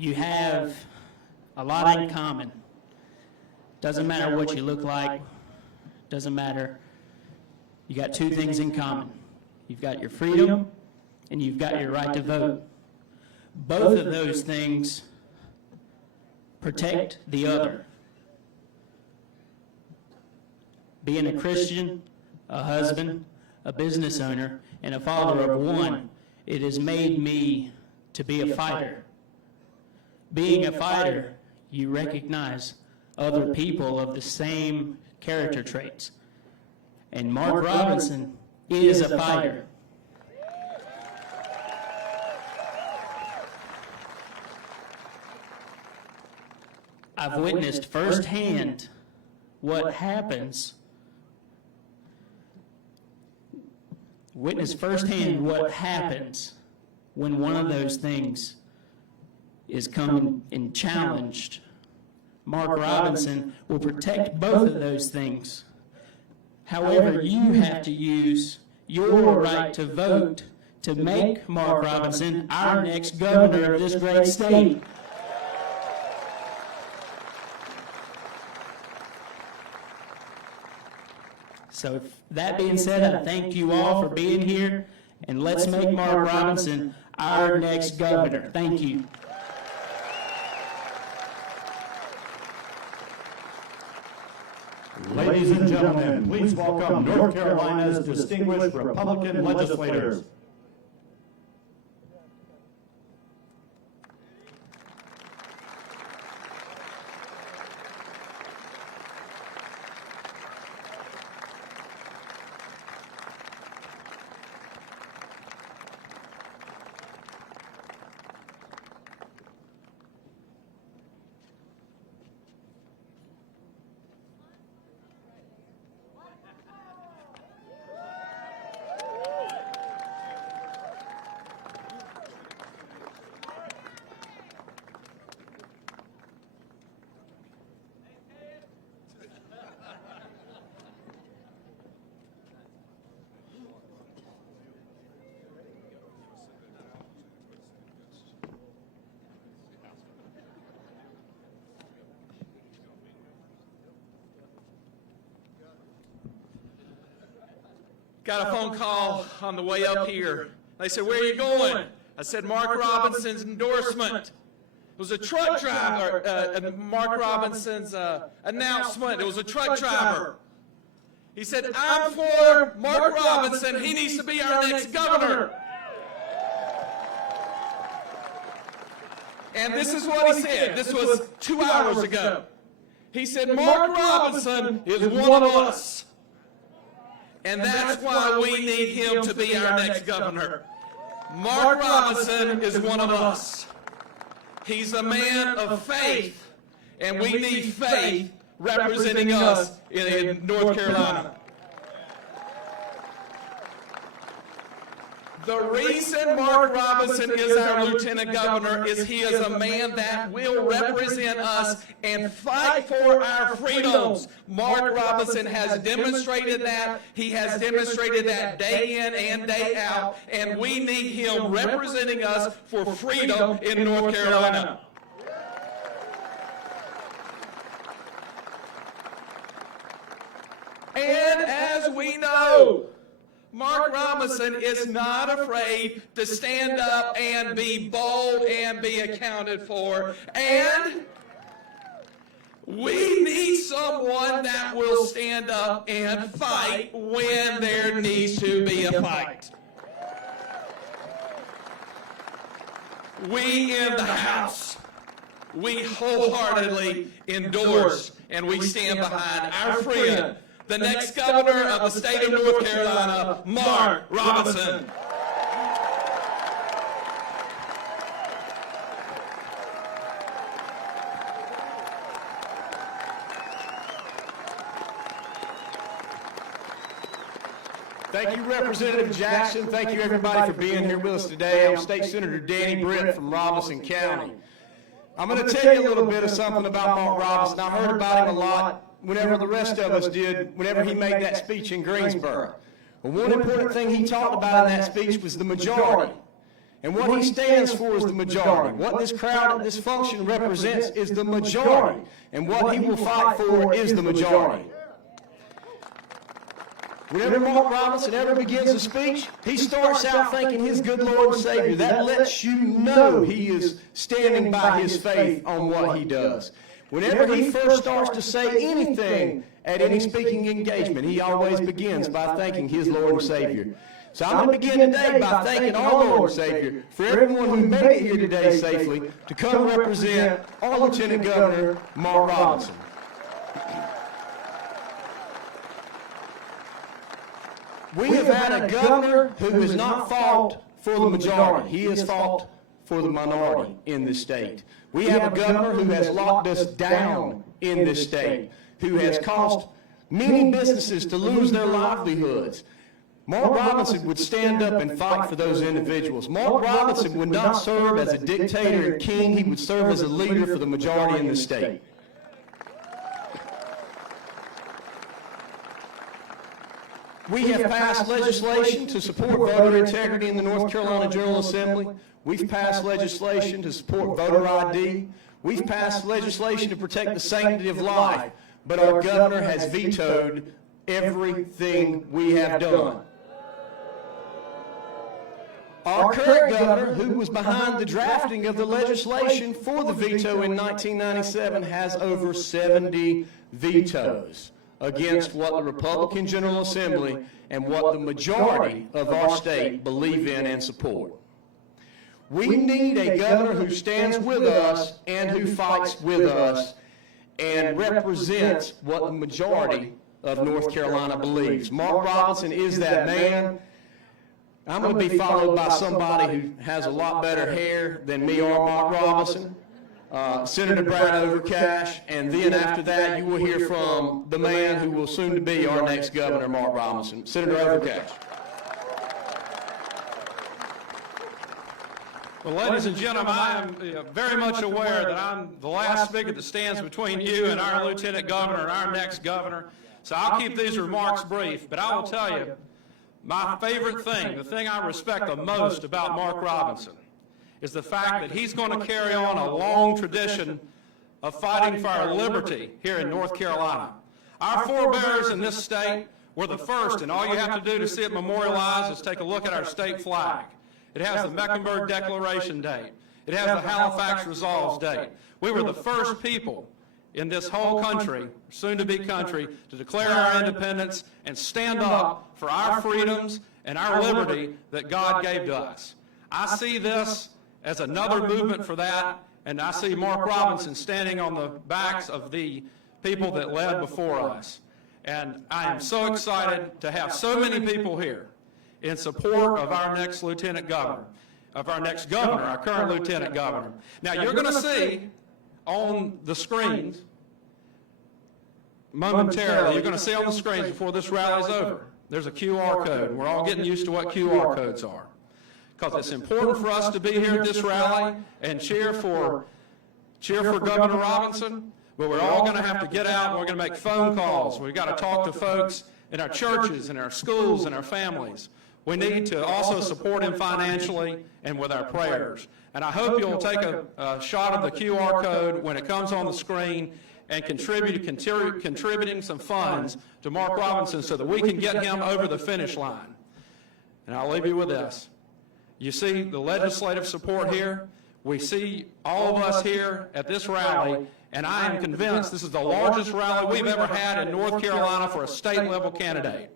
you have a lot in common. Doesn't matter what you look like, doesn't matter. You got two things in common. You've got your freedom and you've got your right to vote. Both of those things protect the other. Being a Christian, a husband, a business owner, and a father of one, it has made me to be a fighter. Being a fighter, you recognize other people of the same character traits. And Mark Robinson is a fighter. I've witnessed firsthand what happens. Witnessed firsthand what happens when one of those things is come and challenged. Mark Robinson will protect both of those things. However, you have to use your right to vote to make Mark Robinson our next governor of this great state. So that being said, I thank you all for being here, and let's make Mark Robinson our next governor. Thank you. Ladies and gentlemen, please welcome North Carolina's distinguished Republican legislators. Got a phone call on the way up here. They said, "Where are you going?" I said, "Mark Robinson's endorsement." It was a truck driver, Mark Robinson's announcement. It was a truck driver. He said, "I'm for Mark Robinson. He needs to be our next governor." And this is what he said. This was 2 hours ago. He said, "Mark Robinson is one of us. And that's why we need him to be our next governor. Mark Robinson is one of us. He's a man of faith, and we need faith representing us in North Carolina. The reason Mark Robinson is our lieutenant governor is he is a man that will represent us and fight for our freedoms. Mark Robinson has demonstrated that. He has demonstrated that day in and day out, and we need him representing us for freedom in North Carolina. And as we know, Mark Robinson is not afraid to stand up and be bold and be accounted for. And we need someone that will stand up and fight when there needs to be a fight. We in the House, we wholeheartedly endorse and we stand behind our friend, the next governor of the state of North Carolina, Mark Robinson. Thank you, Representative Jackson. Thank you, everybody, for being here with us today. I'm State Senator Danny Britt from Robinson County. I'm going to tell you a little bit of something about Mark Robinson. I heard about him a lot whenever the rest of us did, whenever he made that speech in Greensboro. But one important thing he talked about in that speech was the majority. And what he stands for is the majority. What this crowd at this function represents is the majority. And what he will fight for is the majority. Whenever Mark Robinson ever begins a speech, he starts out thanking his good Lord and Savior. That lets you know he is standing by his faith on what he does. Whenever he first starts to say anything at any speaking engagement, he always begins by thanking his Lord and Savior. So I'm going to begin today by thanking our Lord and Savior for everyone who made it here today safely to come represent our Lieutenant Governor, Mark Robinson. We have had a governor who has not fought for the majority. He has fought for the minority in this state. We have a governor who has locked us down in this state, who has caused many businesses to lose their livelihoods. Mark Robinson would stand up and fight for those individuals. Mark Robinson would not serve as a dictator and king. He would serve as a leader for the majority in the state. We have passed legislation to support voter integrity in the North Carolina General Assembly. We've passed legislation to support voter ID. We've passed legislation to protect the sanctity of life. But our governor has vetoed everything we have done. Our current governor, who was behind the drafting of the legislation for the veto in 1997, has over 70 vetoes against what the Republican General Assembly and what the majority of our state believe in and support. We need a governor who stands with us and who fights with us and represents what the majority of North Carolina believes. Mark Robinson is that man. I'm going to be followed by somebody who has a lot better hair than me or Mark Robinson. Senator Brad Overcash, and then after that you will hear from the man who will soon to be our next governor, Mark Robinson, Senator Overcash. Well, ladies and gentlemen, I am very much aware that I'm the last speaker that stands between you and our Lieutenant Governor and our next governor, so I'll keep these remarks brief, but I will tell you my favorite thing, the thing I respect the most about Mark Robinson, is the fact that he's going to carry on a long tradition of fighting for our liberty here in North Carolina. Our forebears in this state were the first, and all you have to do to see it memorialized is take a look at our state flag. It has the Mecklenburg Declaration date. It has the Halifax Resolves date. We were the first people in this whole country, soon-to-be country, to declare our independence and stand up for our freedoms and our liberty that God gave to us. I see this as another movement for that, and I see Mark Robinson standing on the backs of the people that led before us. And I am so excited to have so many people here in support of our next Lieutenant Governor, our current Lieutenant Governor. Now, you're going to see on the screens momentarily, you're going to see on the screens before this rally's over, there's a QR code, and we're all getting used to what QR codes are. Because it's important for us to be here at this rally and cheer for Governor Robinson, but we're all going to have to get out and we're going to make phone calls. We've got to talk to folks in our churches, in our schools, and our families. We need to also support him financially and with our prayers. And I hope you'll take a shot of the QR code when it comes on the screen and contributing some funds to Mark Robinson so that we can get him over the finish line. And I'll leave you with this. You see the legislative support here. We see all of us here at this rally, and I am convinced this is the largest rally we've ever had in North Carolina for a state-level candidate.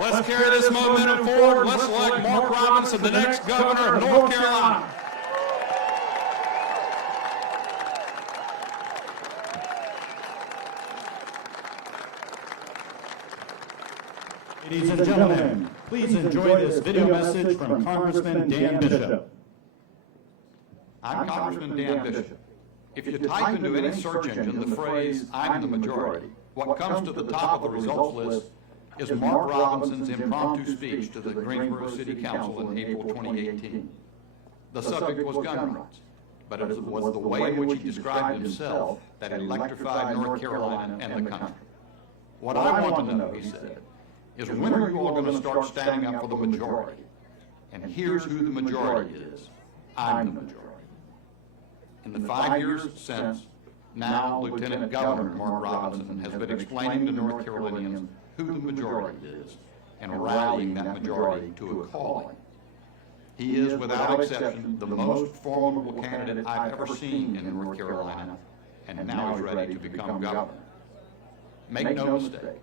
Let's carry this momentum forward. Let's elect Mark Robinson the next governor of North Carolina. Ladies and gentlemen, please enjoy this video message from Congressman Dan Bishop. I'm Congressman Dan Bishop. If you type into any search engine the phrase, "I'm the majority," what comes to the top of the results list is Mark Robinson's impromptu speech to the Greensboro City Council in April 2018. The subject was gun rights, but it was the way in which he described himself that electrified North Carolina and the country. What I want to know, he said, is when are you all going to start standing up for the majority? And here's who the majority is. I'm the majority. In the 5 years since, now Lieutenant Governor Mark Robinson has been explaining to North Carolinians who the majority is and rallying that majority to a calling. He is, without exception, the most formidable candidate I've ever seen in North Carolina, and now he's ready to become governor. Make no mistake,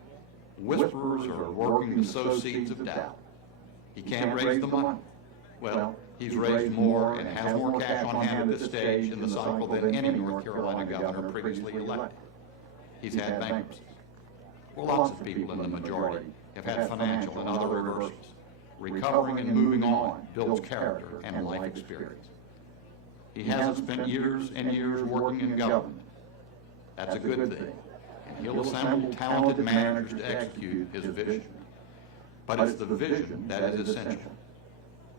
whisperers are working to sow seeds of doubt. He can't raise the money. Well, he's raised more and has more cash on hand at this stage in the cycle than any North Carolina governor previously elected. He's had bankruptcies. Well, lots of people in the majority have had financial and other reversals. Recovering and moving on builds character and life experience. He hasn't spent years and years working in government. That's a good thing, and he'll assemble talented managers to execute his vision. But it's the vision that is essential.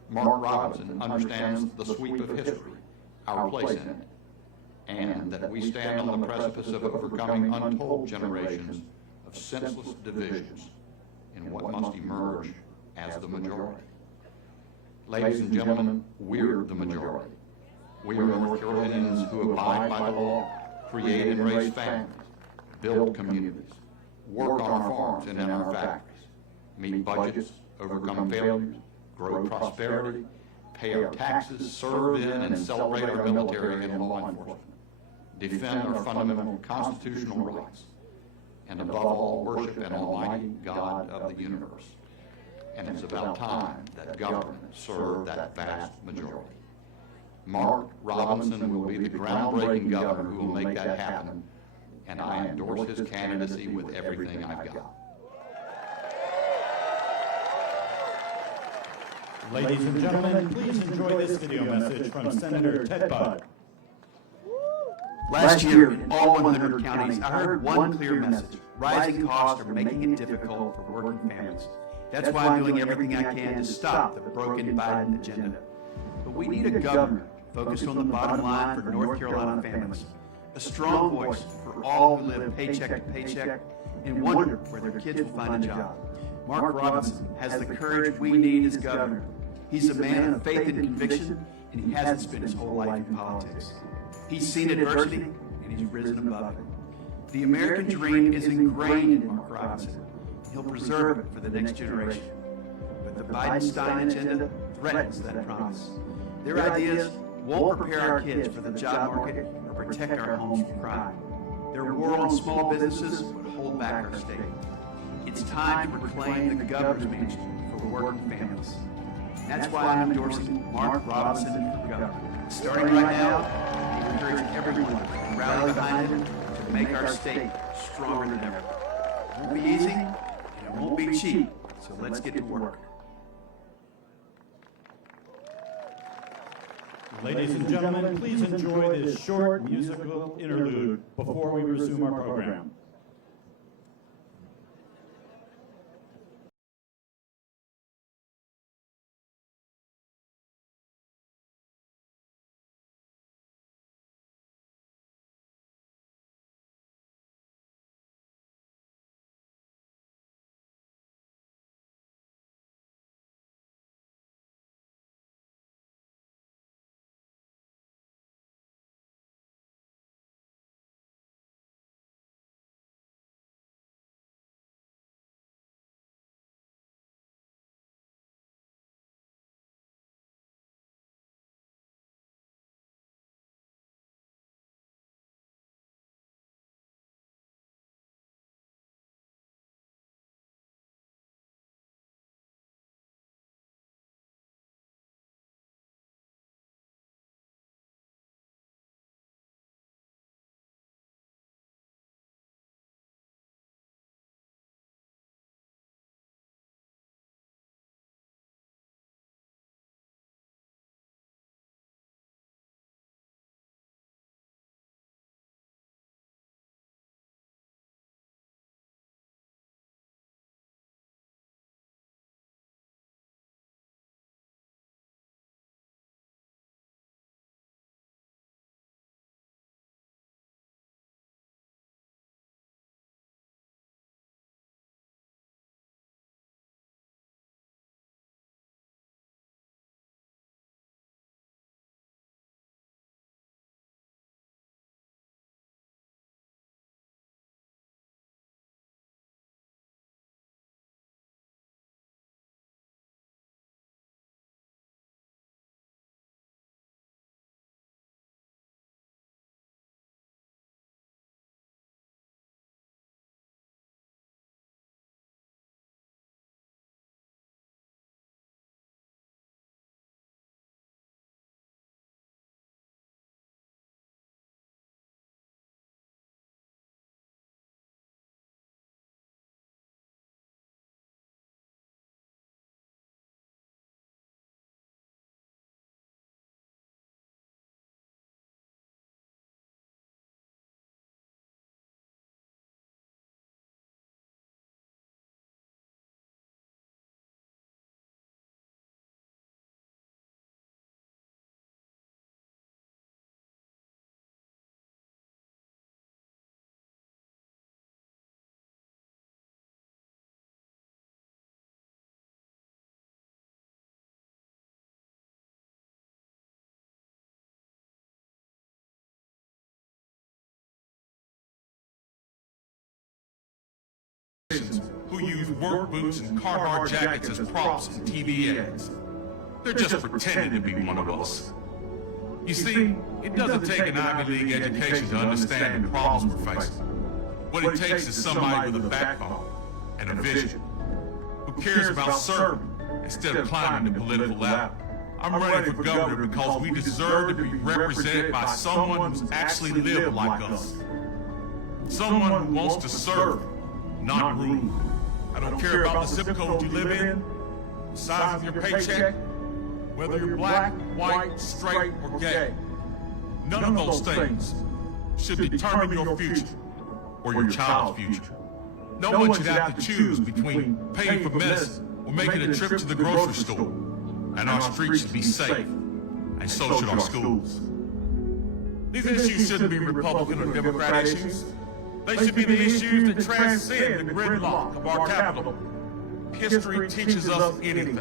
Mark Robinson understands the sweep of history, our place in it, and that we stand on the precipice of overcoming untold generations of senseless divisions in what must emerge as the majority. Ladies and gentlemen, we're the majority. We are North Carolinians who abide by the law, create and raise families, build communities, work on our farms and in our factories, meet budgets, overcome failures, grow prosperity, pay our taxes, serve in and celebrate our military and law enforcement, defend our fundamental constitutional rights, and above all, worship an almighty God of the universe. And it's about time that government served that vast majority. Mark Robinson will be the groundbreaking governor who will make that happen, and I endorse his candidacy with everything I've got. Ladies and gentlemen, please enjoy this video message from Senator Ted Budd. Last year, in all 100 counties, I heard one clear message. Rising costs are making it difficult for working families. That's why I'm doing everything I can to stop the broken Biden agenda. But we need a governor focused on the bottom line for North Carolina families. A strong voice for all who live paycheck to paycheck and wonder where their kids will find a job. Mark Robinson has the courage we need as governor. He's a man of faith and conviction, and he hasn't spent his whole life in politics. He's seen adversity, and he's risen above it. The American dream is ingrained in Mark Robinson. He'll preserve it for the next generation. But the Biden-Stein agenda threatens that promise. Their ideas won't prepare our kids for the job market or protect our homes from crime. Their war on small businesses would hold back our state. It's time to reclaim the governor's mansion for working families. That's why I'm endorsing Mark Robinson for governor. Starting right now, I encourage everyone to rally behind him to make our state stronger than ever. It won't be easy, and it won't be cheap, so let's get to work. Ladies and gentlemen, please enjoy this short musical interlude before we resume our program. people use work boots and Carhartt jackets as props in TV ads. They're just pretending to be one of us. You see, it doesn't take an Ivy League education to understand the problems we're facing. What it takes is somebody with a backbone and a vision, who cares about serving instead of climbing the political ladder. I'm running for governor because we deserve to be represented by someone who's actually lived like us. Someone who wants to serve, not rule. I don't care about the zip code you live in, the size of your paycheck, whether you're black, white, straight, or gay. None of those things should determine your future or your child's future. No one should have to choose between paying for medicine or making a trip to the grocery store. And our streets should be safe, and so should our schools. These issues shouldn't be Republican or Democrat issues. They should be the issues that transcend the gridlock of our capital. History teaches us anything.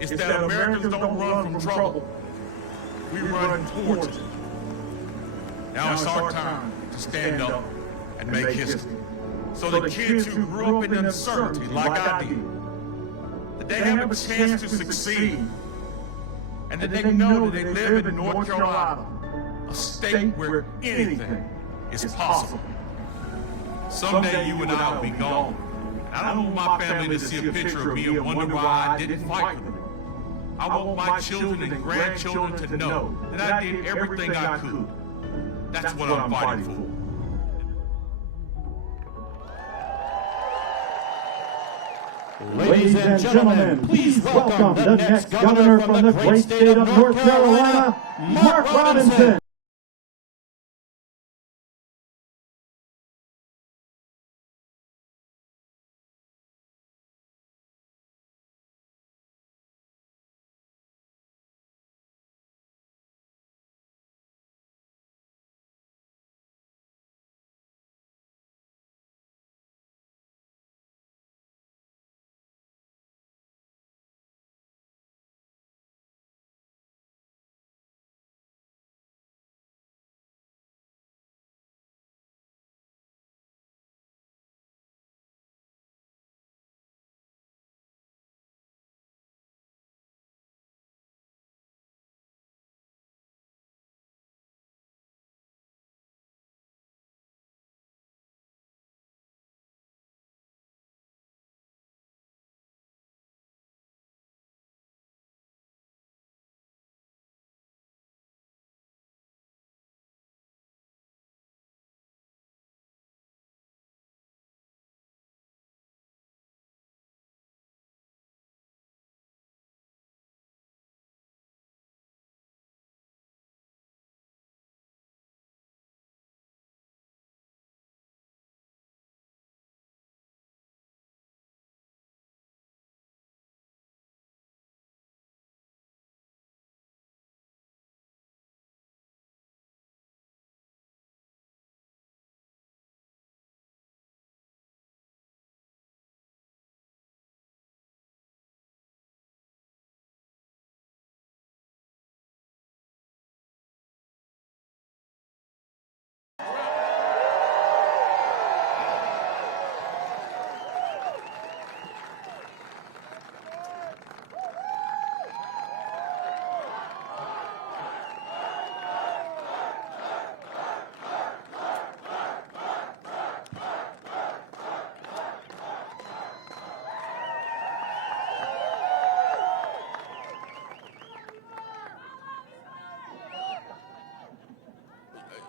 It's that Americans don't run from trouble. We run towards it. Now it's our time to stand up and make history. So the kids who grew up in uncertainty like I did, that they have a chance to succeed, and that they know that they live in North Carolina, a state where anything is possible. Someday you and I will be gone. I don't want my family to see a picture of me and wonder why I didn't fight for them. I want my children and grandchildren to know that I did everything I could. That's what I'm fighting for. Ladies and gentlemen, please welcome the next governor from the great state of North Carolina, Mark Robinson.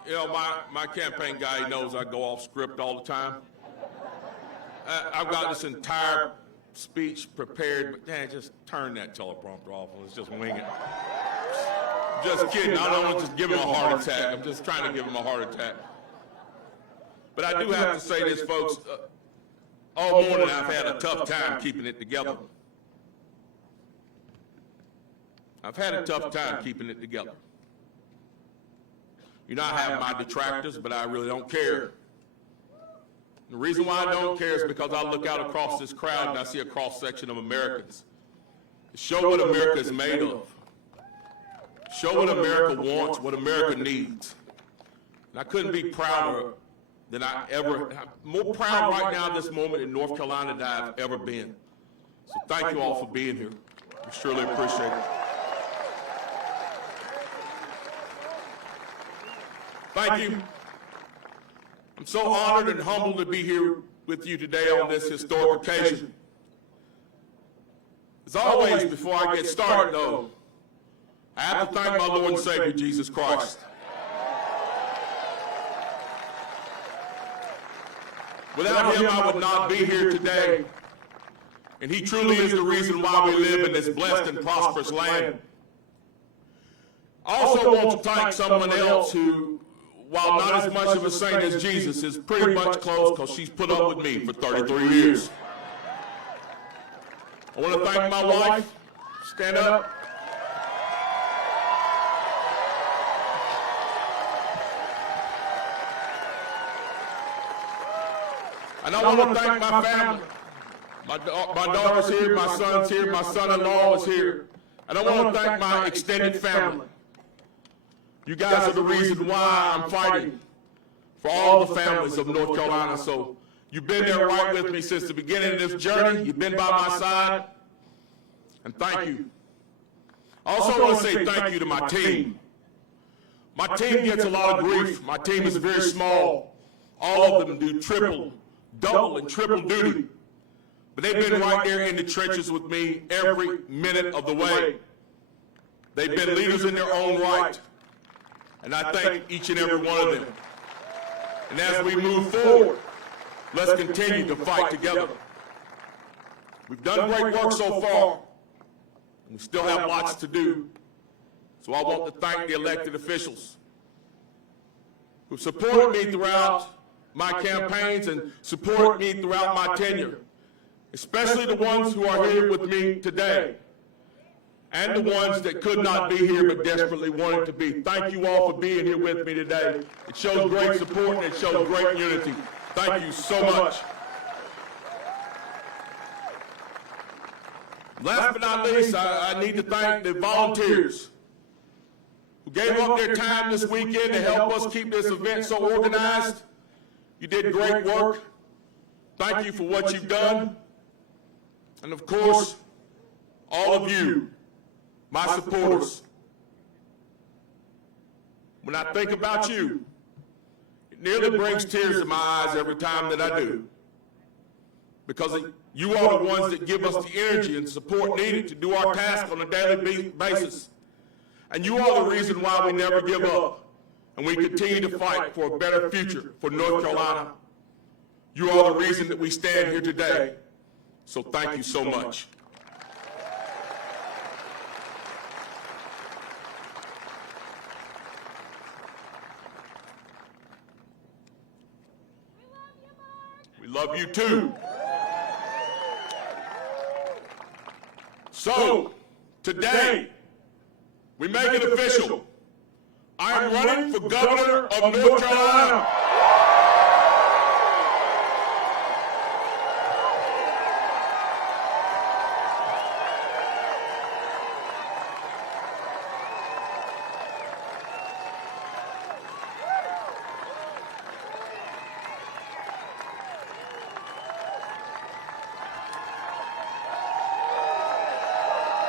You know, my campaign guy knows I go off script all the time. I've got this entire speech prepared, but Dan, just turn that teleprompter off. Let's just wing it. Just kidding. I don't want to just give him a heart attack. I'm just trying to give him a heart attack. But I do have to say this, folks. All morning I've had a tough time keeping it together. I've had a tough time keeping it together. You know, I have my detractors, but I really don't care. The reason why I don't care is because I look out across this crowd and I see a cross-section of Americans. Show what America is made of. Show what America wants, what America needs. And I couldn't be prouder than I ever, I'm more proud right now in this moment in North Carolina than I've ever been. So thank you all for being here. We surely appreciate it. Thank you. I'm so honored and humbled to be here with you today on this historic occasion. As always, before I get started, though, I have to thank my Lord and Savior, Jesus Christ. Without him, I would not be here today, and he truly is the reason why we live in this blessed and prosperous land. I also want to thank someone else who, while not as much of a saint as Jesus, is pretty much close because she's put up with me for 33 years. I want to thank my wife. Stand up. And I want to thank my family. My daughter's here, my son's here, my son-in-law is here. And I want to thank my extended family. You guys are the reason why I'm fighting for all the families of North Carolina. So you've been there right with me since the beginning of this journey. You've been by my side. And thank you. I also want to say thank you to my team. My team gets a lot of grief. My team is very small. All of them do triple, double, and triple duty. But they've been right there in the trenches with me every minute of the way. They've been leaders in their own right. And I thank each and every one of them. And as we move forward, let's continue to fight together. We've done great work so far, and we still have lots to do. So I want to thank the elected officials who supported me throughout my campaigns and supported me throughout my tenure, especially the ones who are here with me today, and the ones that could not be here but desperately wanted to be. Thank you all for being here with me today. It shows great support and it shows great unity. Thank you so much. Last but not least, I need to thank the volunteers who gave up their time this weekend to help us keep this event so organized. You did great work. Thank you for what you've done. And of course, all of you, my supporters. When I think about you, it nearly brings tears to my eyes every time that I do. Because you are the ones that give us the energy and support needed to do our task on a daily basis. And you are the reason why we never give up. And we continue to fight for a better future for North Carolina. You are the reason that we stand here today. So thank you so much. We love you too. So, today, we make it official. I am running for governor of North Carolina.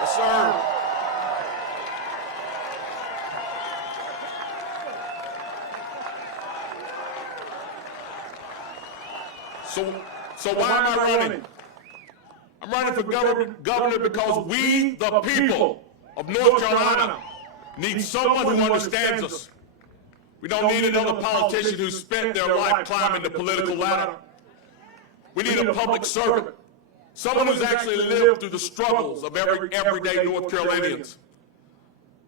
Yes, sir. So why am I running? I'm running for governor because we, the people of North Carolina, need someone who understands us. We don't need another politician who spent their life climbing the political ladder. We need a public servant, someone who's actually lived through the struggles of everyday North Carolinians.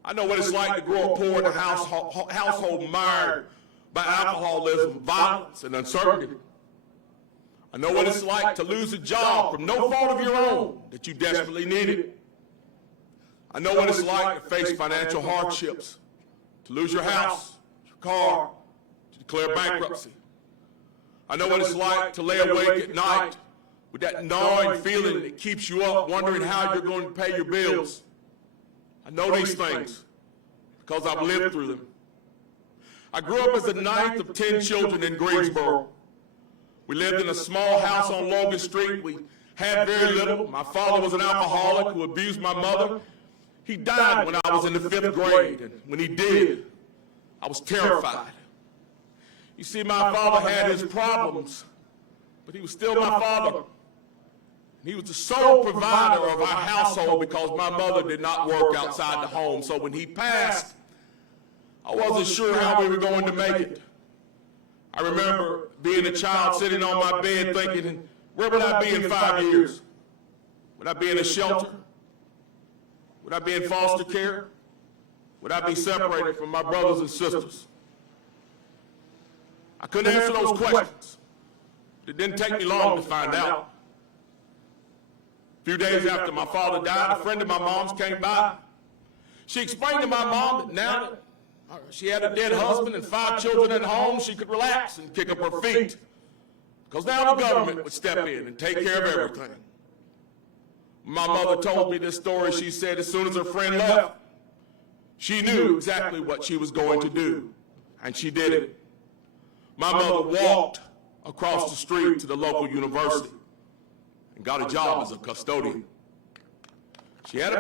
I know what it's like to grow up poor in a household mired by alcoholism, violence, and uncertainty. I know what it's like to lose a job from no fault of your own that you desperately needed. I know what it's like to face financial hardships, to lose your house, your car, to declare bankruptcy. I know what it's like to lay awake at night with that gnawing feeling that keeps you up, wondering how you're going to pay your bills. I know these things because I've lived through them. I grew up as the ninth of 10 children in Greensboro. We lived in a small house on Logan Street. We had very little. My father was an alcoholic who abused my mother. He died when I was in the 5th grade, and when he did, I was terrified. You see, my father had his problems, but he was still my father. He was the sole provider of our household because my mother did not work outside the home. So when he passed, I wasn't sure how we were going to make it. I remember being a child sitting on my bed thinking, where would I be in 5 years? Would I be in a shelter? Would I be in foster care? Would I be separated from my brothers and sisters? I couldn't answer those questions. It didn't take me long to find out. A few days after my father died, a friend of my mom's came by. She explained to my mom that now that she had a dead husband and 5 children at home, she could relax and kick up her feet, because now the government would step in and take care of everything. My mother told me this story. She said as soon as her friend left, she knew exactly what she was going to do, and she did it. My mother walked across the street to the local university and got a job as a custodian. She had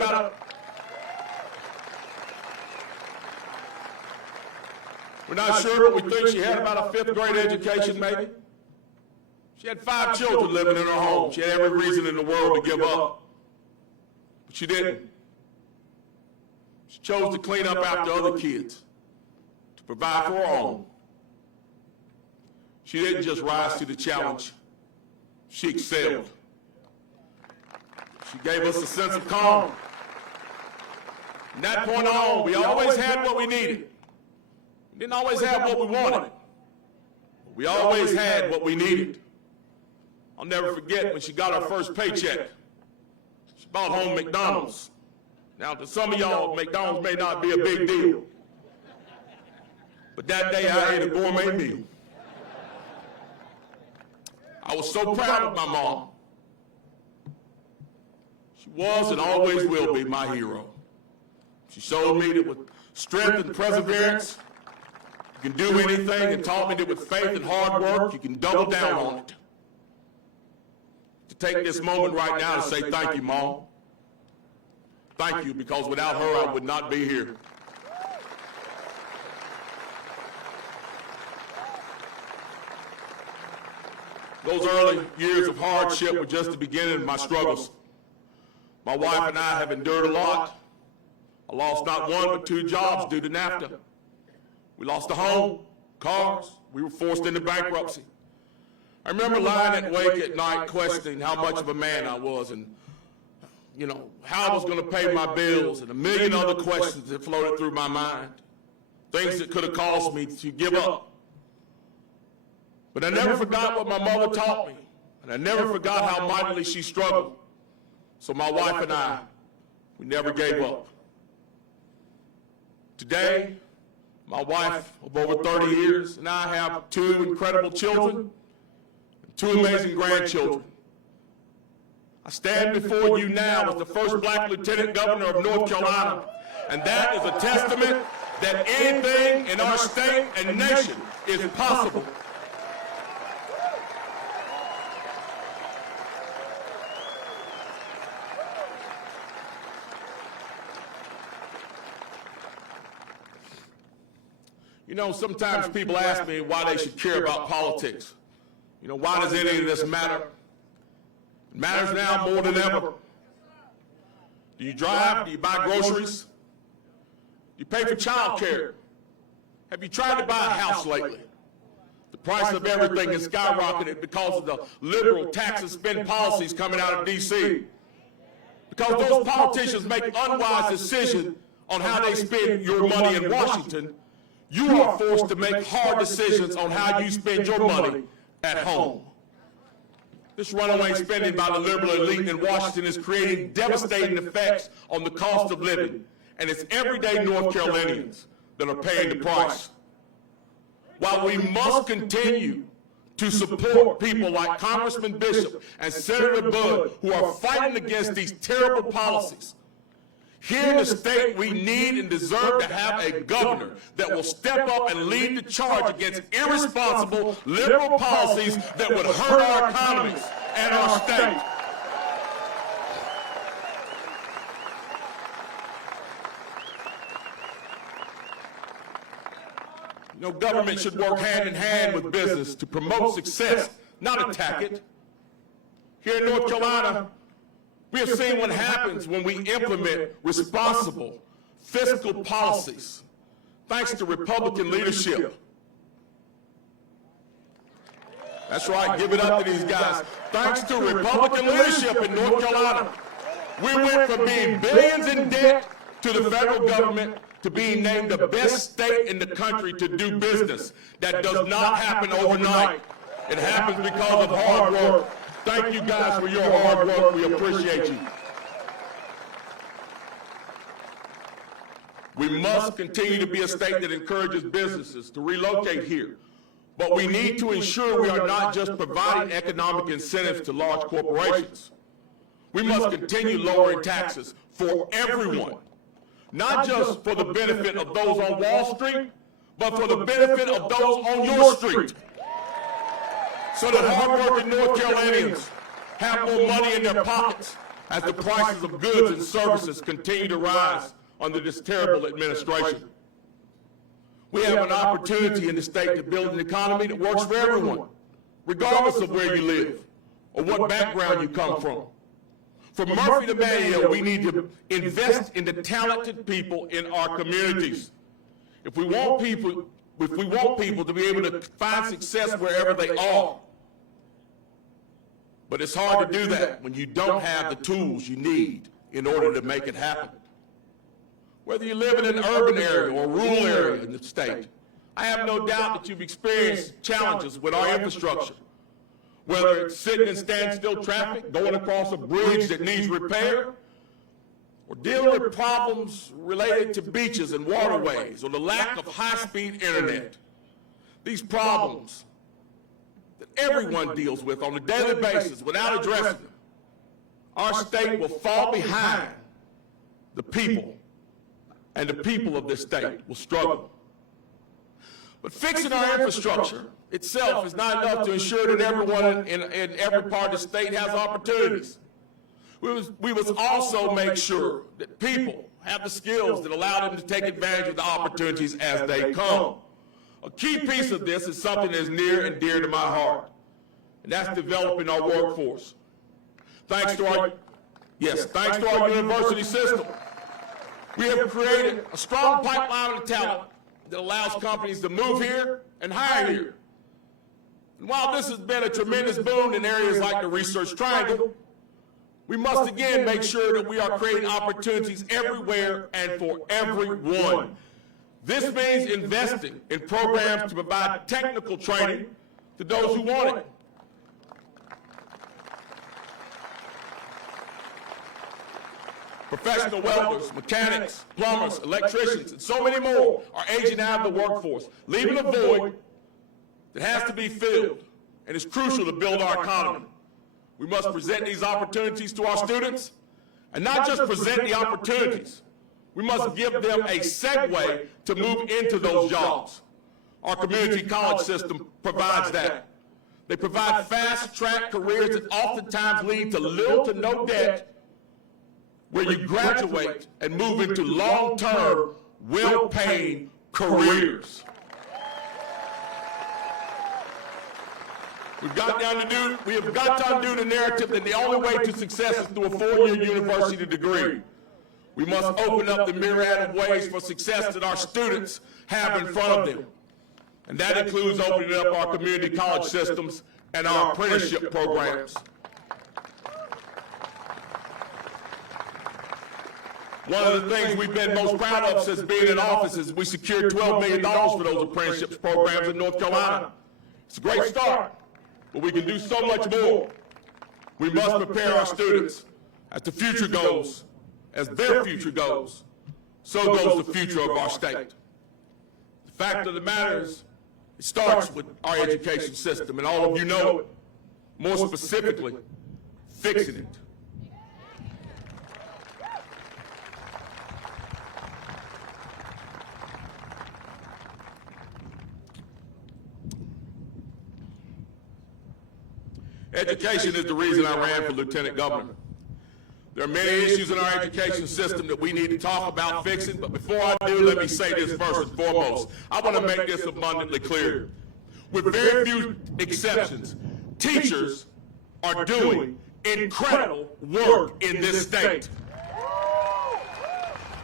we're not sure, but we think she had about a 5th grade education maybe. She had 5 children living in her home. She had every reason in the world to give up, but she didn't. She chose to clean up after other kids, to provide for her own. She didn't just rise to the challenge, she excelled. She gave us a sense of calm. From that point on, we always had what we needed. We didn't always have what we wanted, but we always had what we needed. I'll never forget when she got her first paycheck. She bought home McDonald's. Now, to some of y'all, McDonald's may not be a big deal, but that day I ate a gourmet meal. I was so proud of my mom. She was and always will be my hero. She showed me that with strength and perseverance, you can do anything, and taught me that with faith and hard work, you can double down on it. To take this moment right now to say thank you, Mom. Thank you, because without her, I would not be here. Those early years of hardship were just the beginning of my struggles. My wife and I have endured a lot. I lost not 1 but 2 jobs due to NAFTA. We lost a home, cars. We were forced into bankruptcy. I remember lying awake at night questioning how much of a man I was, and how I was going to pay my bills, and a million other questions that floated through my mind. Things that could have caused me to give up. But I never forgot what my mother taught me, and I never forgot how mightily she struggled. So my wife and I, we never gave up. Today, my wife of over 30 years and I have 2 incredible children and 2 amazing grandchildren. I stand before you now as the first black lieutenant governor of North Carolina, and that is a testament that anything in our state and nation is possible. Sometimes people ask me why they should care about politics. Why does any of this matter? It matters now more than ever. Do you drive? Do you buy groceries? Do you pay for child care? Have you tried to buy a house lately? The price of everything has skyrocketed because of the liberal tax and spend policies coming out of D.C. Because those politicians make unwise decisions on how they spend your money in Washington, you are forced to make hard decisions on how you spend your money at home. This runaway spending by the liberal elite in Washington is creating devastating effects on the cost of living, and it's everyday North Carolinians that are paying the price. While we must continue to support people like Congressman Bishop and Senator Budd who are fighting against these terrible policies, Here in the state, we need and deserve to have a governor that will step up and lead the charge against irresponsible liberal policies that would hurt our economies and our state. You know, government should work hand in hand with business to promote success, not attack it. Here in North Carolina, we have seen what happens when we implement responsible fiscal policies, thanks to Republican leadership. That's right, give it up to these guys. Thanks to Republican leadership in North Carolina, we went from being billions in debt to the federal government to being named the best state in the country to do business. That does not happen overnight. It happens because of hard work. Thank you guys for your hard work. We appreciate you. We must continue to be a state that encourages businesses to relocate here. But we need to ensure we are not just providing economic incentives to large corporations. We must continue lowering taxes for everyone, not just for the benefit of those on Wall Street, but for the benefit of those on your street, so that hardworking North Carolinians have more money in their pockets as the prices of goods and services continue to rise under this terrible administration. We have an opportunity in the state to build an economy that works for everyone, regardless of where you live or what background you come from. From Murphy to Manio, we need to invest in the talented people in our communities. If we want people to be able to find success wherever they are. But it's hard to do that when you don't have the tools you need in order to make it happen. Whether you live in an urban area or a rural area in the state, I have no doubt that you've experienced challenges with our infrastructure. Whether it's sitting in standstill traffic, going across a bridge that needs repair, or dealing with problems related to beaches and waterways, or the lack of high-speed internet. These problems that everyone deals with on a daily basis without addressing them, our state will fall behind the people, and the people of this state will struggle. But fixing our infrastructure itself is not enough to ensure that everyone in every part of the state has opportunities. We must also make sure that people have the skills that allow them to take advantage of the opportunities as they come. A key piece of this is something that is near and dear to my heart, and that's developing our workforce. Thanks to our university system, we have created a strong pipeline of talent that allows companies to move here and hire here. And while this has been a tremendous boon in areas like the Research Triangle, we must again make sure that we are creating opportunities everywhere and for everyone. This means investing in programs to provide technical training to those who want it. Professional welders, mechanics, plumbers, electricians, and so many more are aging out of the workforce, leaving a void that has to be filled and is crucial to build our economy. We must present these opportunities to our students, and not just present the opportunities. We must give them a segue to move into those jobs. Our community college system provides that. They provide fast-track careers that oftentimes lead to little to no debt, where you graduate and move into long-term, well-paying careers. We have got to undo the narrative that the only way to success is through a four-year university degree. We must open up the myriad of ways for success that our students have in front of them. And that includes opening up our community college systems and our apprenticeship programs. One of the things we've been most proud of since being in office is we secured $12 million for those apprenticeships programs in North Carolina. It's a great start, but we can do so much more. We must prepare our students as the future goes, as their future goes, so goes the future of our state. The fact of the matter is, it starts with our education system, and all of you know it. More specifically, fixing it. Education is the reason I ran for lieutenant governor. There are many issues in our education system that we need to talk about fixing, but before I do, let me say this first and foremost. I want to make this abundantly clear. With very few exceptions, teachers are doing incredible work in this state.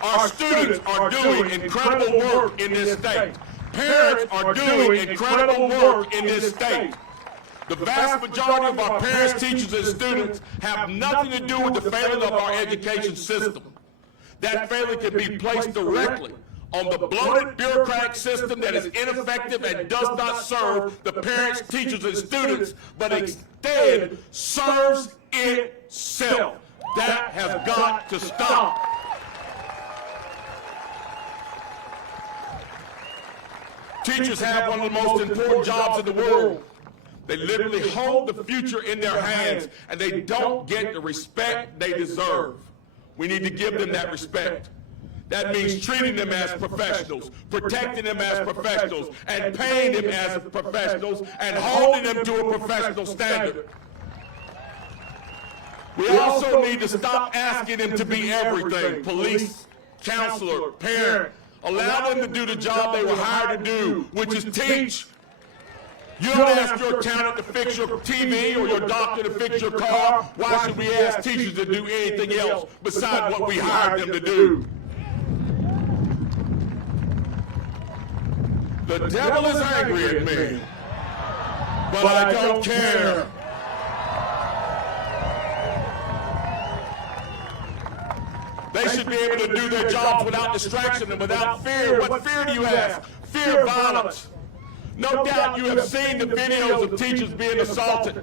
Our students are doing incredible work in this state. Parents are doing incredible work in this state. The vast majority of our parents, teachers, and students have nothing to do with the failing of our education system. That failing can be placed directly on the bloated bureaucratic system that is ineffective and does not serve the parents, teachers, and students, but instead serves itself. That has got to stop. Teachers have one of the most important jobs in the world. They literally hold the future in their hands, and they don't get the respect they deserve. We need to give them that respect. That means treating them as professionals, protecting them as professionals, and paying them as professionals, and holding them to a professional standard. We also need to stop asking them to be everything: police, counselor, parent. Allow them to do the job they were hired to do, which is teach. You don't ask your accountant to fix your TV or your doctor to fix your car. Why should we ask teachers to do anything else besides what we hired them to do? The devil is angry at me, but I don't care. They should be able to do their jobs without distraction and without fear. What fear do you have? Fear of violence. No doubt you have seen the videos of teachers being assaulted,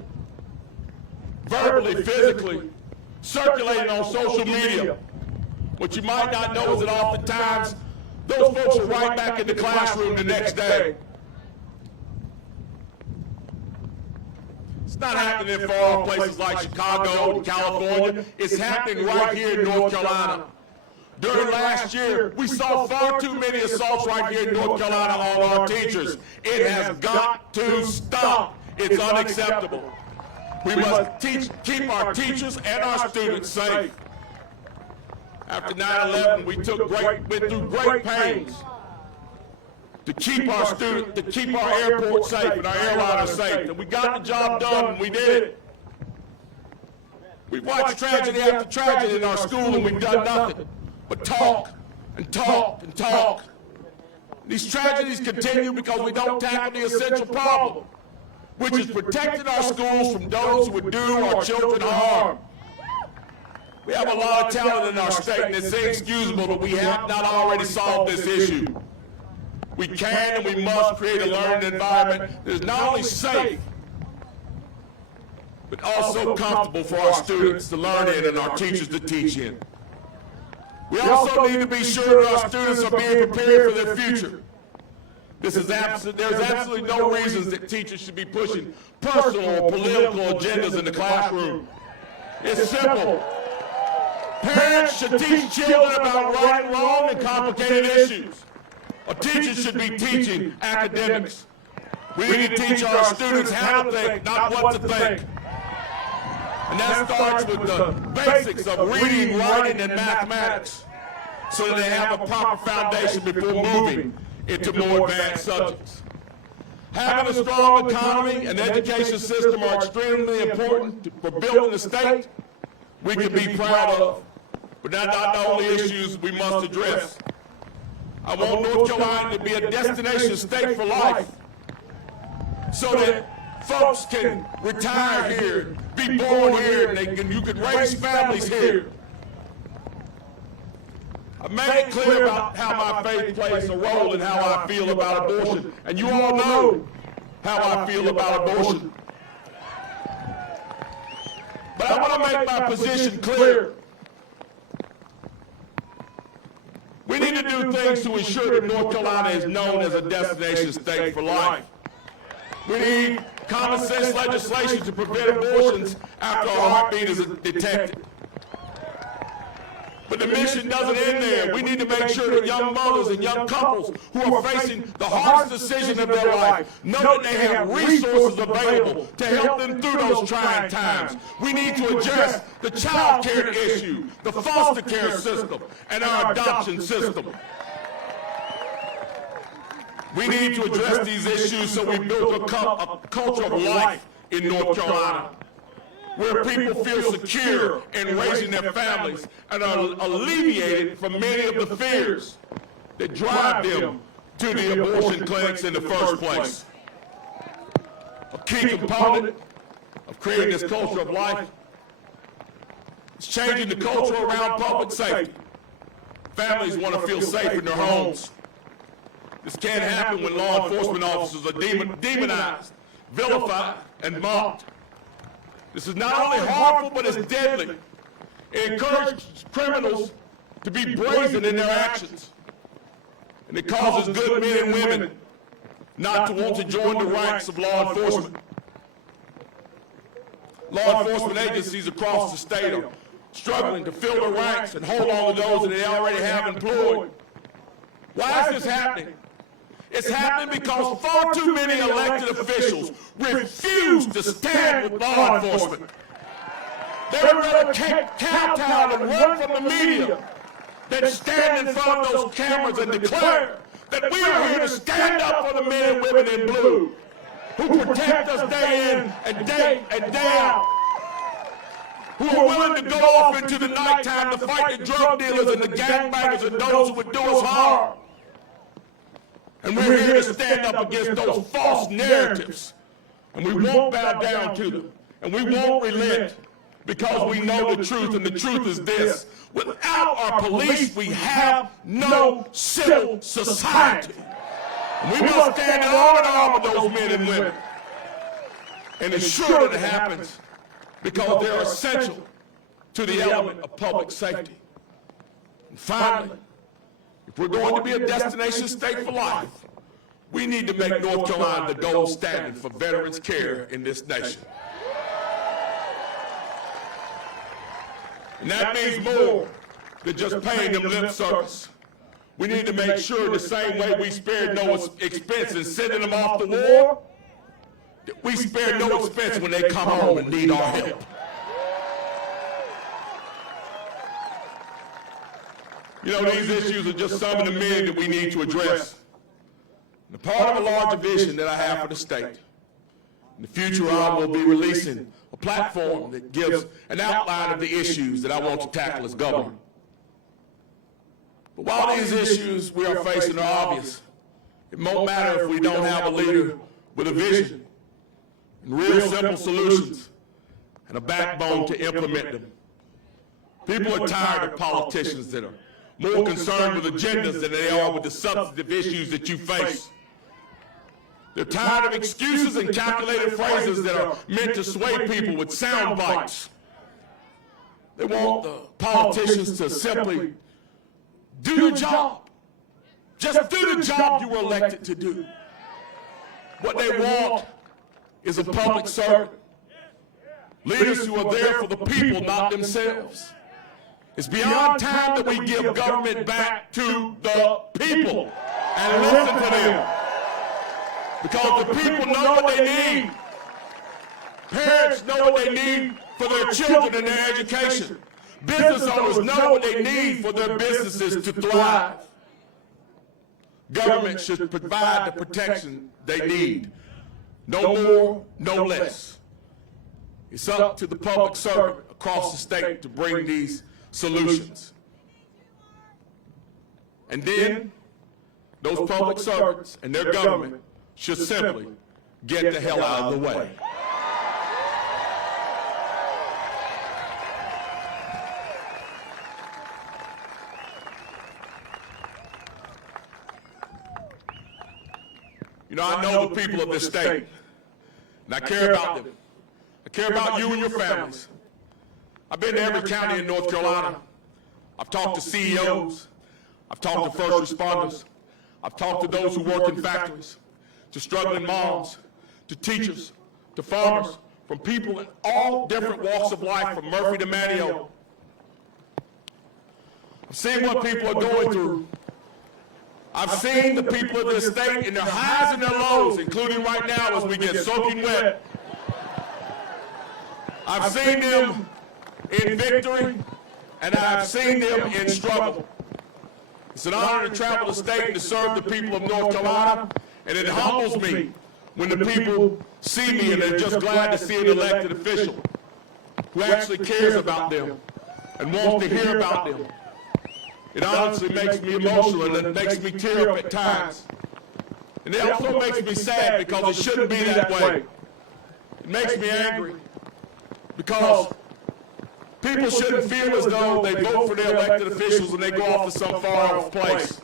verbally, physically, circulating on social media. What you might not know is that oftentimes those folks are right back in the classroom the next day. It's not happening in far places like Chicago and California. It's happening right here in North Carolina. During last year, we saw far too many assaults right here in North Carolina on our teachers. It has got to stop. It's unacceptable. We must keep our teachers and our students safe. After 9/11, we went through great pains to keep our airport safe and our airliners safe. And we got the job done, and we did it. We've watched tragedy after tragedy in our school, and we've done nothing but talk and talk and talk. These tragedies continue because we don't tackle the essential problem, which is protecting our schools from those who would do our children harm. We have a lot of talent in our state, and it's inexcusable that we have not already solved this issue. We can and we must create a learning environment that is not only safe, but also comfortable for our students to learn in and our teachers to teach in. We also need to be sure that our students are being prepared for their future. There's absolutely no reasons that teachers should be pushing personal or political agendas in the classroom. It's simple. Parents should teach children about right and wrong and complicated issues. A teacher should be teaching academics. We need to teach our students how to think, not what to think. And that starts with the basics of reading, writing, and mathematics, so that they have a proper foundation before moving into more advanced subjects. Having a strong economy and education system are extremely important for building a state we can be proud of, but they're not the only issues we must address. I want North Carolina to be a destination state for life, so that folks can retire here, be born here, and you can raise families here. I made it clear about how my faith plays a role in how I feel about abortion, and you all know how I feel about abortion. But I want to make my position clear. We need to do things to ensure that North Carolina is known as a destination state for life. We need common sense legislation to prevent abortions after a heartbeat is detected. But the mission doesn't end there. We need to make sure that young mothers and young couples who are facing the hardest decision of their life know that they have resources available to help them through those trying times. We need to address the child care issue, the foster care system, and our adoption system. We need to address these issues so we build a culture of life in North Carolina, where people feel secure in raising their families and are alleviated from many of the fears that drive them to the abortion clinics in the first place. A key component of creating this culture of life is changing the culture around public safety. Families want to feel safe in their homes. This can't happen when law enforcement officers are demonized, vilified, and mocked. This is not only harmful, but it's deadly. It encourages criminals to be brazen in their actions. And it causes good men and women not to want to join the ranks of law enforcement. Law enforcement agencies across the state are struggling to fill their ranks and hold on to those that they already have employed. Why is this happening? It's happening because far too many elected officials refuse to stand with law enforcement. They would rather kowtow and run from the media than stand in front of those cameras and declare that we are here to stand up for the men and women in blue who protect us day in and day out, who are willing to go off into the nighttime to fight the drug dealers and the gangbangers and those who would do us harm. And we're here to stand up against those false narratives. And we won't bow down to them. And we won't relent because we know the truth. And the truth is this: without our police, we have no civil society. And we must stand arm in arm with those men and women and ensure that it happens because they're essential to the element of public safety. And finally, if we're going to be a destination state for life, we need to make North Carolina the gold standard for veterans care in this nation. And that means more than just paying them lip service. We need to make sure the same way we spared no expense in sending them off to war, that we spare no expense when they come home and need our help. You know, these issues are just some of the many that we need to address. And part of a larger vision that I have for the state. In the future, I will be releasing a platform that gives an outline of the issues that I want to tackle as governor. But while these issues we are facing are obvious, it won't matter if we don't have a leader with a vision and real simple solutions and a backbone to implement them. People are tired of politicians that are more concerned with agendas than they are with the substantive issues that you face. They're tired of excuses and calculated phrases that are meant to sway people with sound bites. They want the politicians to simply do the job. Just do the job you were elected to do. What they want is a public servant. Leaders who are there for the people, not themselves. It's beyond time that we give government back to the people and listen to them. Because the people know what they need. Parents know what they need for their children and their education. Business owners know what they need for their businesses to thrive. Government should provide the protection they need. No more, no less. It's up to the public servant across the state to bring these solutions. And then, those public servants and their government should simply get the hell out of the way. You know, I know the people of this state, and I care about them. I care about you and your families. I've been to every county in North Carolina. I've talked to CEOs. I've talked to first responders. I've talked to those who work in factories, to struggling moms, to teachers, to farmers, from people in all different walks of life, from Murphy to Manio. I've seen what people are going through. I've seen the people of this state in their highs and their lows, including right now as we get soaking wet. I've seen them in victory, and I've seen them in struggle. It's an honor to travel the state and to serve the people of North Carolina, and it humbles me when the people see me and they're just glad to see an elected official who actually cares about them and wants to hear about them. It honestly makes me emotional and it makes me tear up at times. And it also makes me sad because it shouldn't be that way. It makes me angry because people shouldn't feel as though they vote for their elected officials and they go off to some far-off place.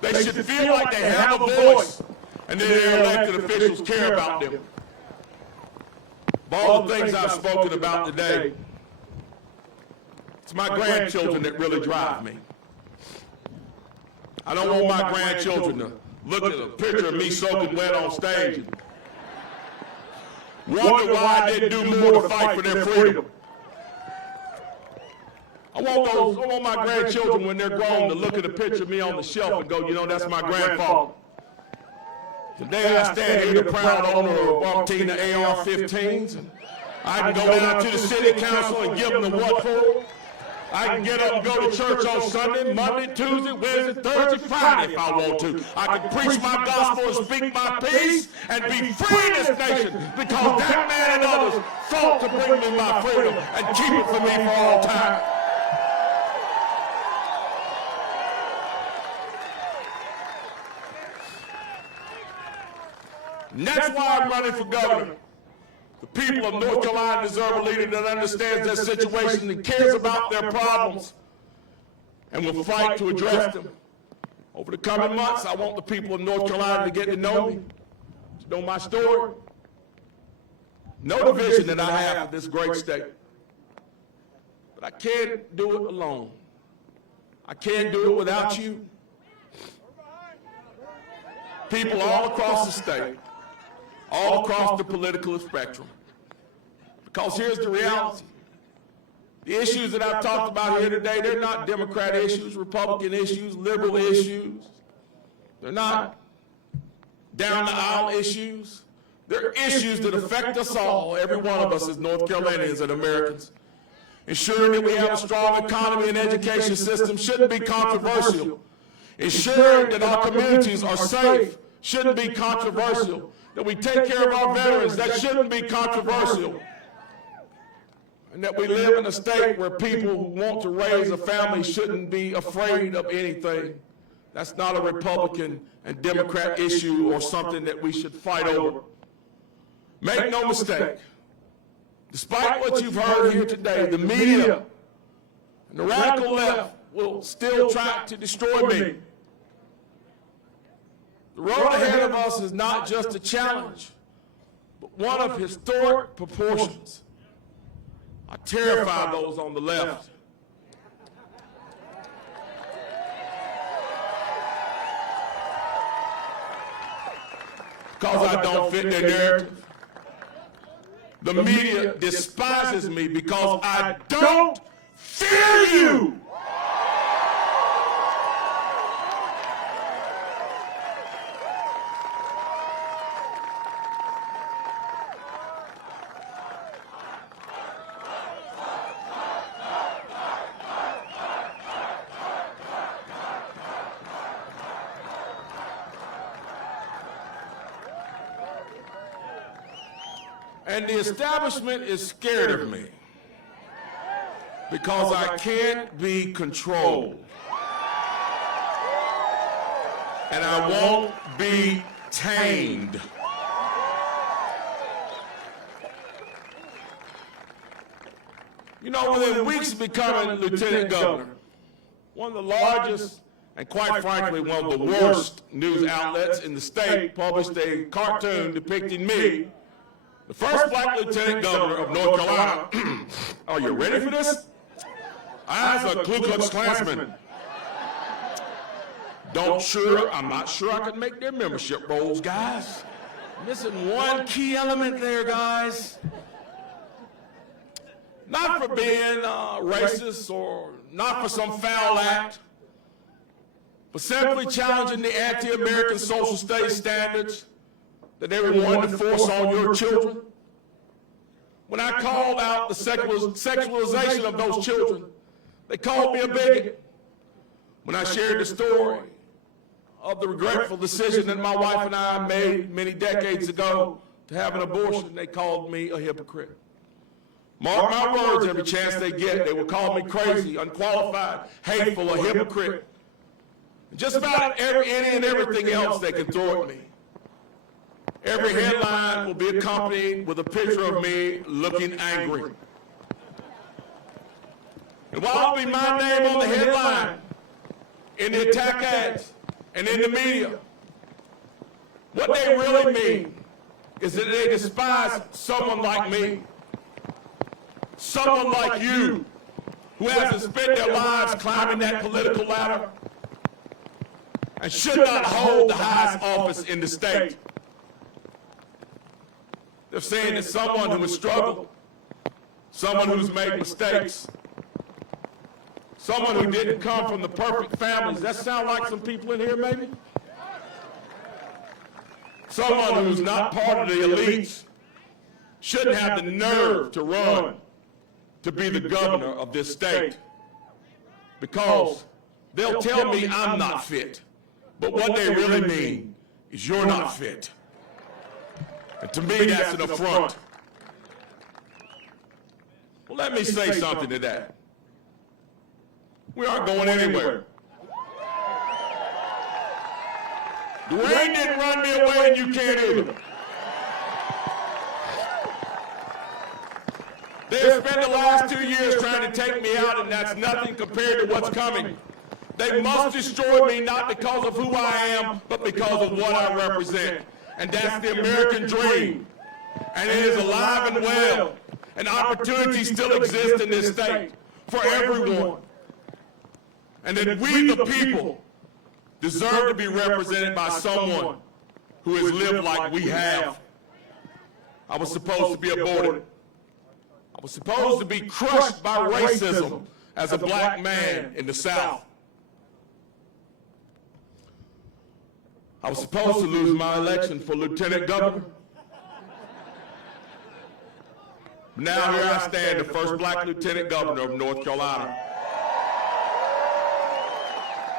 They should feel like they have a voice and that their elected officials care about them. Of all the things I've spoken about today, it's my grandchildren that really drive me. I don't want my grandchildren to look at a picture of me soaking wet on stage and wonder why I didn't do more to fight for their freedom. I want my grandchildren when they're grown to look at a picture of me on the shelf and go, you know, that's my grandfather. Today I stand here the proud owner of Martina AR-15s. And I can go down to the city council and give them the what for. I can get up and go to church on Sunday, Monday, Tuesday, Wednesday, Thursday, Friday if I want to. I can preach my gospel and speak my peace and be free in this nation because that man and others fought to bring me my freedom and keep it for me for all time. And that's why I'm running for governor. The people of North Carolina deserve a leader that understands their situation and cares about their problems and will fight to address them. Over the coming months, I want the people of North Carolina to get to know me, to know my story, know the vision that I have for this great state. But I can't do it alone. I can't do it without you. People all across the state, all across the political spectrum. Because here's the reality. The issues that I've talked about here today, they're not Democrat issues, Republican issues, liberal issues. They're not down-the-aisle issues. They're issues that affect us all, every one of us as North Carolinians and Americans. Ensuring that we have a strong economy and education system shouldn't be controversial. Ensuring that our communities are safe shouldn't be controversial. That we take care of our veterans, that shouldn't be controversial. And that we live in a state where people who want to raise a family shouldn't be afraid of anything. That's not a Republican and Democrat issue or something that we should fight over. Make no mistake, despite what you've heard here today, the media and the radical left will still try to destroy me. The road ahead of us is not just a challenge, but one of historic proportions. I terrify those on the left. Because I don't fit their narrative. The media despises me because I don't fear you. And the establishment is scared of me because I can't be controlled. And I won't be tamed. You know, within weeks of becoming lieutenant governor, one of the largest and quite frankly one of the worst news outlets in the state published a cartoon depicting me, the first black lieutenant governor of North Carolina. Are you ready for this? As a Ku Klux Klansman. I'm not sure I could make their membership rolls, guys. Missing one key element there, guys. Not for being racist or not for some foul act, but simply challenging the anti-American social studies standards that they were wanting to force on your children. When I called out the sexualization of those children, they called me a bigot. When I shared the story of the regretful decision that my wife and I made many decades ago to have an abortion, they called me a hypocrite. Mark my words, every chance they get, they will call me crazy, unqualified, hateful, a hypocrite. Just about any and everything else they can throw at me. Every headline will be accompanied with a picture of me looking angry. And while it'll be my name on the headline, in the attack ads, and in the media, what they really mean is that they despise someone like me, someone like you, who hasn't spent their lives climbing that political ladder and should not hold the highest office in the state. They're saying that someone who has struggled, someone who's made mistakes, someone who didn't come from the perfect families. That sound like some people in here, maybe? Someone who's not part of the elites shouldn't have the nerve to run to be the governor of this state, because they'll tell me I'm not fit, but what they really mean is you're not fit. And to me, that's an affront. Well, let me say something to that. We aren't going anywhere. Dwayne didn't run me away, and you can't either. They have spent the last 2 years trying to take me out, and that's nothing compared to what's coming. They must destroy me not because of who I am, but because of what I represent. And that's the American dream. And it is alive and well. And opportunities still exist in this state for everyone. And that we, the people, deserve to be represented by someone who has lived like we have. I was supposed to be aborted. I was supposed to be crushed by racism as a black man in the South. I was supposed to lose my election for lieutenant governor. Now here I stand, the first black lieutenant governor of North Carolina.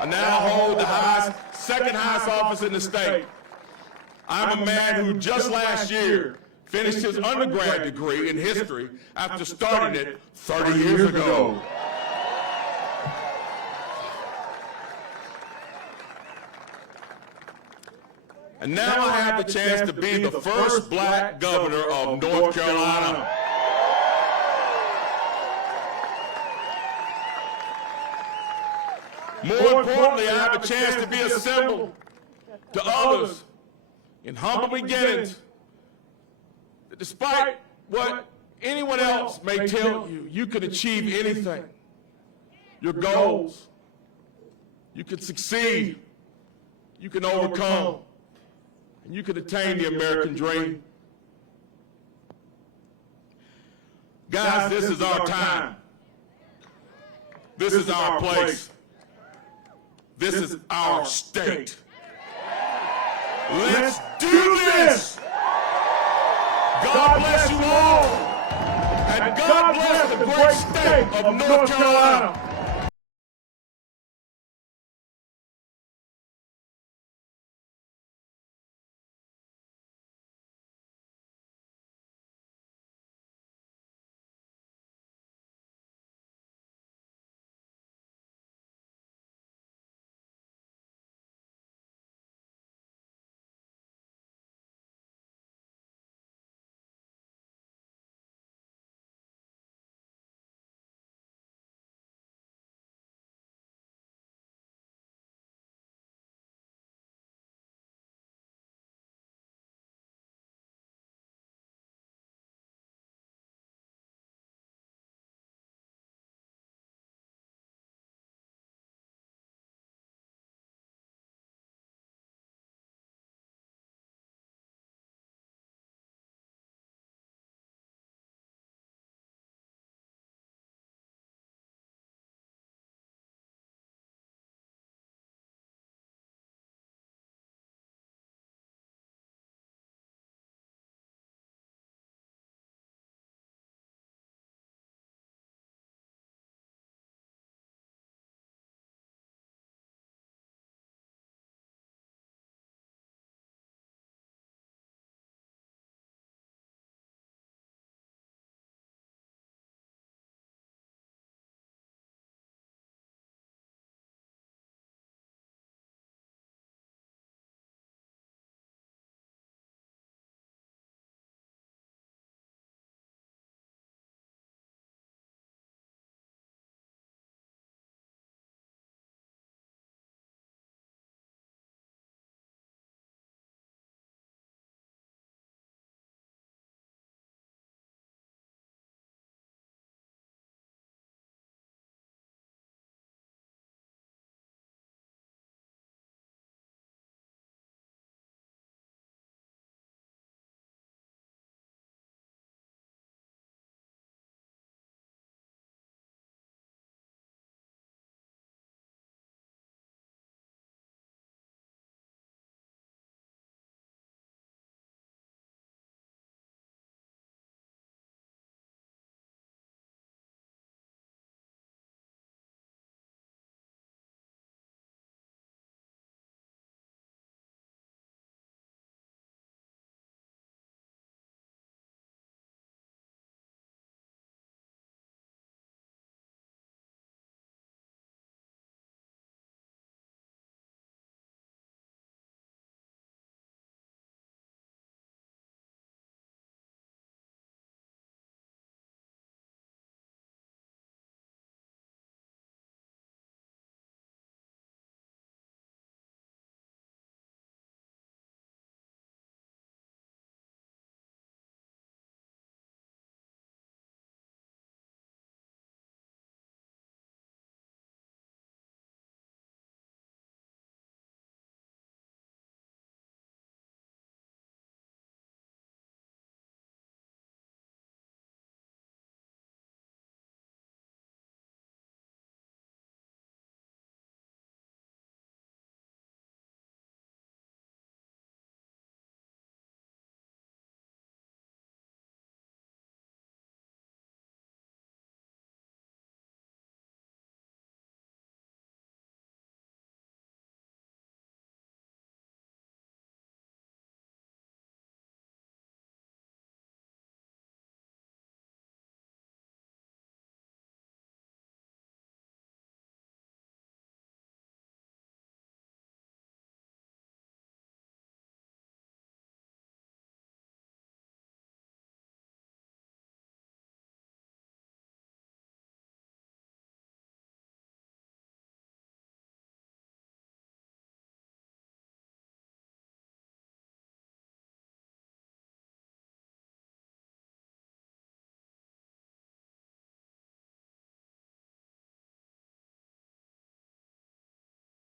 I now hold the second highest office in the state. I'm a man who just last year finished his undergrad degree in history after starting it 30 years ago. And now I have the chance to be the first black governor of North Carolina. More importantly, I have a chance to be a symbol to others in humble beginnings that despite what anyone else may tell you, you can achieve anything. Your goals, you can succeed, you can overcome, and you can attain the American dream. Guys, this is our time. This is our place. This is our state. Let's do this! God bless you all, and God bless the great state of North Carolina.